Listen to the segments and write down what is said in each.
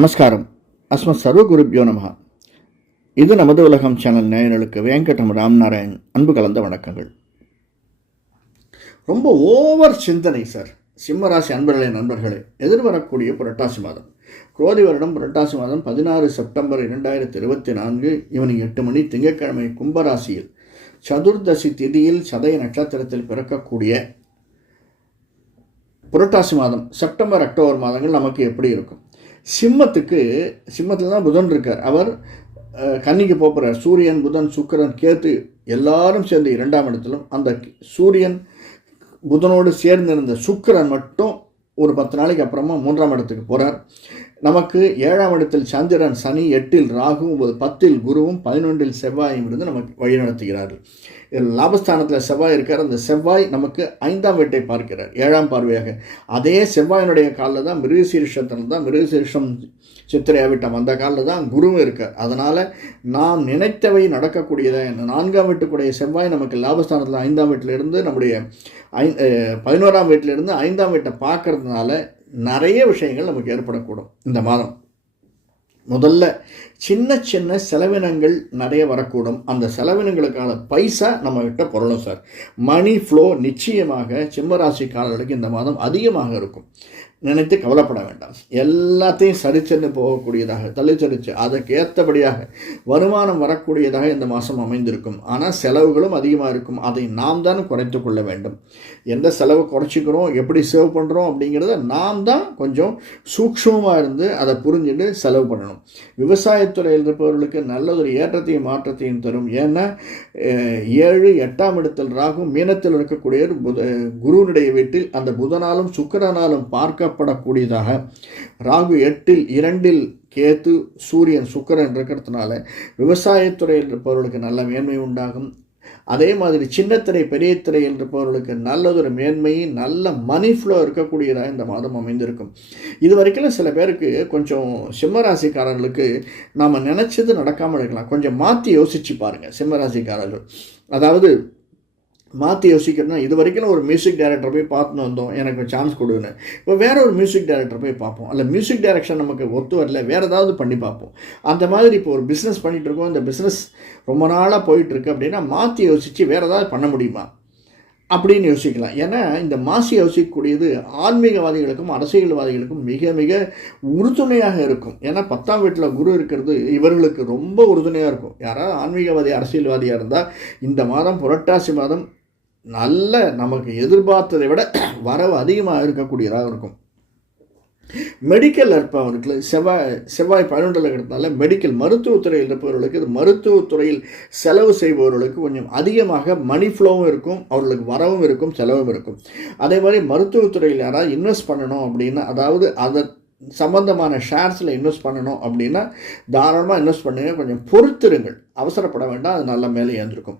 நமஸ்காரம். அஸ்மத் சர்வ குருப்யோ நமஹ. இது நமது உலகம் சேனல் நேயர்களுக்கு வெங்கடம் ராம்நாராயண் அன்பு கலந்த வணக்கங்கள். ரொம்ப ஓவர் சிந்தனை சார். சிம்மராசி அன்பர்களே, நண்பர்களே, எதிர்வரக்கூடிய புரட்டாசி மாதம், குரோதி வருடம் புரட்டாசி மாதம் 16 செப்டம்பர் 2024 ஈவினிங் 8 மணி திங்கட்கிழமை கும்பராசியில் சதுர்தசி திதியில் சதய நட்சத்திரத்தில் பிறக்கக்கூடிய புரட்டாசி மாதம், செப்டம்பர் அக்டோபர் மாதங்கள் நமக்கு எப்படி இருக்கும்? சிம்மத்தில் தான் புதன் இருக்கார். அவர் கன்னிக்கு போகிறார். சூரியன், புதன், சுக்கிரன், கேத்து எல்லாரும் சேர்ந்து 2ஆம் இடத்திலும், அந்த சூரியன் புதனோடு சேர்ந்திருந்த சுக்கிரன் மட்டும் ஒரு 10 நாளைக்கு அப்புறமா 3ஆம் இடத்துக்கு போகிறார். நமக்கு 7ஆம் இடத்தில் சந்திரன், சனி, 8இல் ராகுவும், 10இல் குருவும், 11இல் செவ்வாயும் இருந்து நமக்கு வழிநடத்துகிறார்கள். இதில் லாபஸ்தானத்தில் செவ்வாய் இருக்கார். அந்த செவ்வாய் நமக்கு 5ஆம் வீட்டை பார்க்கிறார், 7ஆம் பார்வையாக. அதே செவ்வாயினுடைய காலில் தான் மிருகசீரிஷத்தில் தான், மிருகசீரிஷம் சித்திரை அவிட்டம் அந்த காலில் தான் குருவும் இருக்கார். அதனால் நாம் நினைத்தவை நடக்கக்கூடியதாக 4ஆம் வீட்டுக்குடைய செவ்வாய் நமக்கு லாபஸ்தானத்தில் 5ஆம் வீட்டிலிருந்து நம்முடைய 11ஆம் வீட்டிலிருந்து 5ஆம் வீட்டை பார்க்கறதுனால நிறைய விஷயங்கள் நமக்கு ஏற்படக்கூடும். இந்த மாதம் முதல்ல சின்ன சின்ன செலவினங்கள் நிறைய வரக்கூடும். அந்த செலவினங்களுக்கான பைசா நம்மகிட்ட பொருளும் சார். மணி ஃப்ளோ நிச்சயமாக சிம்மராசிக்காரர்களுக்கு இந்த மாதம் அதிகமாக இருக்கும். நினைத்து கவலைப்பட வேண்டாம். எல்லாத்தையும் சரிச்சென்று போகக்கூடியதாக, தள்ளிச்சரிச்சு அதுக்கு ஏற்றபடியாக வருமானம் வரக்கூடியதாக இந்த மாதம் அமைந்திருக்கும். ஆனால் செலவுகளும் அதிகமாக இருக்கும். அதை நாம் தான் குறைத்து கொள்ள வேண்டும். எந்த செலவு குறைச்சிக்கிறோம், எப்படி சேவ் பண்ணுறோம் அப்படிங்கிறத நாம் தான் கொஞ்சம் சூக்ஷ்மமாக இருந்து அதை புரிஞ்சுட்டு செலவு பண்ணணும். விவசாயத்துறையில் இருப்பவர்களுக்கு நல்ல ஒரு ஏற்றத்தையும் மாற்றத்தையும் தரும். ஏன்னா 7, 8ஆம் இடத்தில் ராகு, மீனத்தில் இருக்கக்கூடிய குருவினுடைய வீட்டில் அந்த புதனாலும் சுக்கிரனாலும் பார்க்கப்படக்கூடியதாக, ராகு 8இல் 2இல் கேத்து, சூரியன், சுக்கிரன் இருக்கிறதுனால விவசாயத்துறையில் இருப்பவர்களுக்கு நல்ல மேன்மை உண்டாகும். அதே மாதிரி சின்னத்திரை, பெரிய திரையில் இருப்பவர்களுக்கு நல்லதொரு மேன்மையும் நல்ல மணி ஃப்ளோ இருக்கக்கூடியதாக இந்த மாதம் அமைந்திருக்கும். இது வரைக்கும் சில பேருக்கு கொஞ்சம் சிம்மராசிக்காரர்களுக்கு நாம் நினச்சது நடக்காமல் இருக்கலாம். கொஞ்சம் மாற்றி யோசித்து பாருங்கள் சிம்மராசிக்காரர்கள். அதாவது மாற்றி யோசிக்கிறதுனா, இது வரைக்கும் ஒரு மியூசிக் டைரக்டர் போய் பார்த்துன்னு வந்தோம், எனக்கு சான்ஸ் கொடுன்னு. இப்போ வேறு ஒரு மியூசிக் டைரக்டர் போய் பார்ப்போம். அல்ல மியூசிக் டைரக்ஷன் நமக்கு ஒத்து வரல, வேறு ஏதாவது பண்ணி பார்ப்போம். அந்த மாதிரி இப்போ ஒரு பிஸ்னஸ் பண்ணிகிட்ருக்கோம், இந்த பிஸ்னஸ் ரொம்ப நாளாக போயிட்டுருக்கு அப்படின்னா மாற்றி யோசித்து வேறு ஏதாவது பண்ண முடியுமா அப்படின்னு யோசிக்கலாம். ஏன்னா இந்த மாசி யோசிக்கக்கூடியது ஆன்மீகவாதிகளுக்கும் அரசியல்வாதிகளுக்கும் மிக மிக உறுதுணையாக இருக்கும். ஏன்னா 10ஆம் வீட்டில் குரு இருக்கிறது இவர்களுக்கு ரொம்ப உறுதுணையாக இருக்கும். யாராவது ஆன்மீகவாதி, அரசியல்வாதியாக இருந்தால் இந்த மாதம் புரட்டாசி மாதம் நல்ல நமக்கு எதிர்பார்த்ததை விட வரவு அதிகமாக இருக்கக்கூடியதாக இருக்கும். மெடிக்கல் இருப்பவர்களுக்கு செவ்வாய் 11 இருக்கிறதுனால மெடிக்கல் மருத்துவத்துறையில் இருப்பவர்களுக்கு, இது மருத்துவத்துறையில் செலவு செய்பவர்களுக்கு கொஞ்சம் அதிகமாக மணி ஃப்ளோவும் இருக்கும், அவர்களுக்கு வரவும் இருக்கும், செலவும் இருக்கும். அதே மாதிரி மருத்துவத்துறையில் யாராவது இன்வெஸ்ட் பண்ணணும் அப்படின்னா, அதாவது அதை சம்பந்தமான ஷேர்ஸில் இன்வெஸ்ட் பண்ணணும் அப்படின்னா தாராளமாக இன்வெஸ்ட் பண்ணுங்க. கொஞ்சம் பொறுத்திருங்கள், அவசரப்பட வேண்டாம். அது நல்ல மேலே ஏந்திருக்கும்.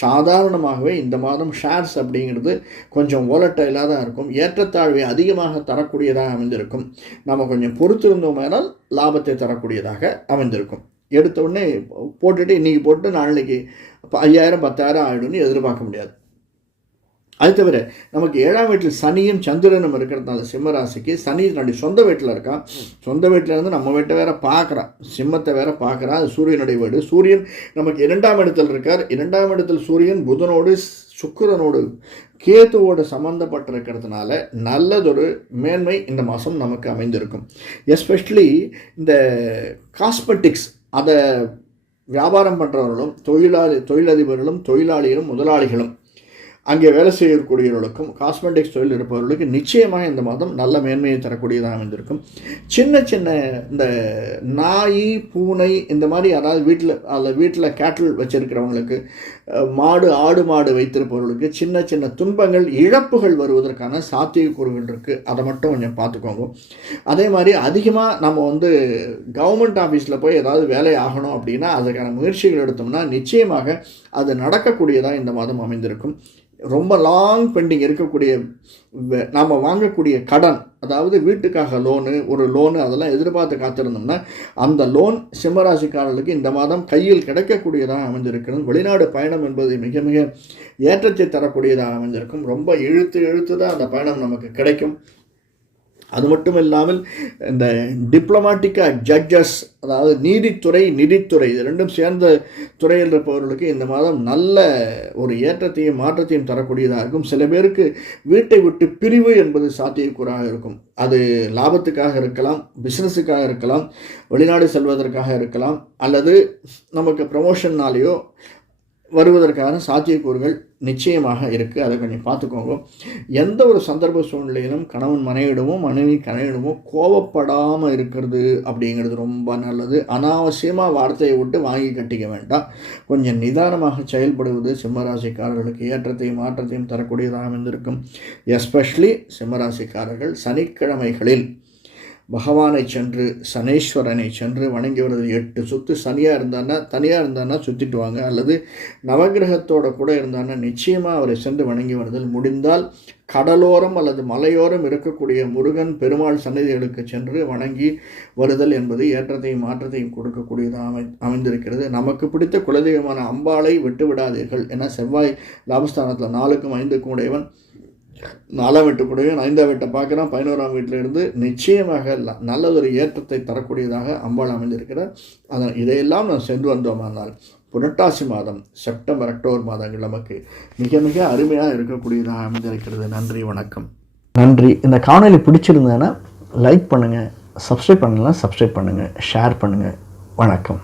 சாதாரணமாகவே இந்த மாதம் ஷேர்ஸ் அப்படிங்கிறது கொஞ்சம் ஓலட்டைலாக தான் இருக்கும். ஏற்றத்தாழ்வை அதிகமாக தரக்கூடியதாக அமைந்திருக்கும். நம்ம கொஞ்சம் பொறுத்திருந்தோமேனால் லாபத்தை தரக்கூடியதாக அமைந்திருக்கும். எடுத்த உடனே போட்டுட்டு இன்றைக்கி போட்டு நாளைக்கு 5000 10,000 ஆகிடும்னு எதிர்பார்க்க முடியாது. அது தவிர நமக்கு 7ஆம் வீட்டில் சனியும் சந்திரனும் இருக்கிறதுனால சிம்மராசிக்கு, சனி தன்னுடைய சொந்த வீட்டில் இருக்கான். சொந்த வீட்டில் இருந்து நம்ம வீட்டை வேற பார்க்குறான், சிம்மத்தை வேற பார்க்குறான். அது சூரியனுடைய வீடு. சூரியன் நமக்கு 2ஆம் இடத்தில் இருக்கார். 2ஆம் இடத்தில் சூரியன் புதனோடு, சுக்கிரனோடு, கேத்துவோடு சம்மந்தப்பட்டிருக்கிறதுனால நல்லதொரு மேன்மை இந்த மாதம் நமக்கு அமைந்திருக்கும். எஸ்பெஷலி இந்த காஸ்மெட்டிக்ஸ் அதை வியாபாரம் பண்ணுறவர்களும், தொழிலதிபர்களும், தொழிலாளிகளும், முதலாளிகளும், அங்கே வேலை செய்யக்கூடியவர்களுக்கும், காஸ்மெட்டிக்ஸ் தொழில் இருப்பவர்களுக்கு நிச்சயமாக இந்த மாதம் நல்ல மேன்மையை தரக்கூடியதாக அமைந்திருக்கும். சின்ன சின்ன இந்த நாய், பூனை இந்த மாதிரி யாராவது வீட்டில் கேட்டில் வச்சிருக்கிறவங்களுக்கு, ஆடு மாடு வைத்திருப்பவர்களுக்கு சின்ன சின்ன துன்பங்கள், இழப்புகள் வருவதற்கான சாத்தியக்கூறுகள் இருக்குது. அதை மட்டும் கொஞ்சம் பார்த்துக்கோங்க. அதே மாதிரி அதிகமாக நம்ம கவர்மெண்ட் ஆஃபீஸில் போய் ஏதாவது வேலை ஆகணும் அப்படின்னா அதுக்கான முயற்சிகள் எடுத்தோம்னா நிச்சயமாக அது நடக்கக்கூடியதாக இந்த மாதம் அமைந்திருக்கும். ரொம்ப லாங் பெண்டிங் இருக்கக்கூடிய நாம் வாங்கக்கூடிய கடன், அதாவது வீட்டுக்காக ஒரு லோனு அதெல்லாம் எதிர்பார்த்து காத்திருந்தோம்னா அந்த லோன் சிம்மராசிக்காரர்களுக்கு இந்த மாதம் கையில் கிடைக்கக்கூடியதாக அமைந்திருக்கிறது. வெளிநாடு பயணம் என்பது மிக மிக ஏற்றத்தை தரக்கூடியதாக அமைந்திருக்கும். ரொம்ப இழுத்து தான் அந்த பயணம் நமக்கு கிடைக்கும். அது மட்டும் இல்லாமல் இந்த டிப்ளமாட்டிக்காக ஜட்ஜஸ், அதாவது நீதித்துறை நிதித்துறை, இது ரெண்டும் சேர்ந்த துறையில் இருப்பவர்களுக்கு இந்த மாதம் நல்ல ஒரு ஏற்றத்தையும் மாற்றத்தையும் தரக்கூடியதாக இருக்கும். சில பேருக்கு வீட்டை விட்டு பிரிவு என்பது சாத்தியக்கூறாக இருக்கும். அது லாபத்துக்காக இருக்கலாம், பிஸ்னஸுக்காக இருக்கலாம், வெளிநாடு செல்வதற்காக இருக்கலாம், அல்லது நமக்கு ப்ரமோஷன்னாலேயோ வருவதற்கான சாத்தியக்கூறுகள் நிச்சயமாக இருக்குது. அதை கொஞ்சம் பார்த்துக்கோங்க. எந்த ஒரு சந்தர்ப்ப சூழ்நிலையிலும் கணவன் மனைவிடமோ மனைவி கணவனிடமோ கோபப்படாமல் இருக்கிறது அப்படிங்கிறது ரொம்ப நல்லது. அனாவசியமாக வார்த்தையை விட்டு வாங்கி கட்டிக்க வேண்டாம். கொஞ்சம் நிதானமாக செயல்படுவது சிம்மராசிக்காரர்களுக்கு ஏற்றத்தையும் மாற்றத்தையும் தரக்கூடியதாக அமைந்திருக்கும். எஸ்பெஷலி சிம்மராசிக்காரர்கள் சனிக்கிழமைகளில் பகவானை சென்று சனீஸ்வரனை சென்று வணங்கி வருவது. 8 சுற்று தனியாக இருந்தான்னா சுற்றிட்டு வாங்க, அல்லது நவகிரகத்தோடு கூட இருந்தான்னா நிச்சயமாக அவரை சென்று வணங்கி வருதல். முடிந்தால் கடலோரம் அல்லது மலையோரம் இருக்கக்கூடிய முருகன் பெருமாள் சன்னதிகளுக்கு சென்று வணங்கி வருதல் என்பது ஏற்றத்தையும் மாற்றத்தையும் கொடுக்கக்கூடியதாக அமைந்திருக்கிறது. நமக்கு பிடித்த குலதெய்வமான அம்பாளை விட்டு விடாதீர்கள். ஏன்னா செவ்வாய் லாபஸ்தானத்தில் 4க்கும் 5க்கும் உடையவன். 4ஆம் வீட்டு கூடவே 5ஆம் வீட்டை பார்க்குறான். 11ஆம் வீட்டில் இருந்து நிச்சயமாக நல்லதொரு ஏற்றத்தை தரக்கூடியதாக அம்பாள் அமைந்திருக்கிறார். அதனால் இதையெல்லாம் நாம் சென்று வந்தோமானால் புரட்டாசி மாதம், செப்டம்பர், அக்டோபர் மாதங்கள் நமக்கு மிக மிக அருமையாக இருக்கக்கூடியதாக அமைந்திருக்கிறது. நன்றி, வணக்கம். நன்றி. இந்த காணொலி பிடிச்சிருந்தேன்னா லைக் பண்ணுங்கள், சப்ஸ்கிரைப் பண்ணலாம் சப்ஸ்கிரைப் பண்ணுங்கள், ஷேர் பண்ணுங்கள். வணக்கம்.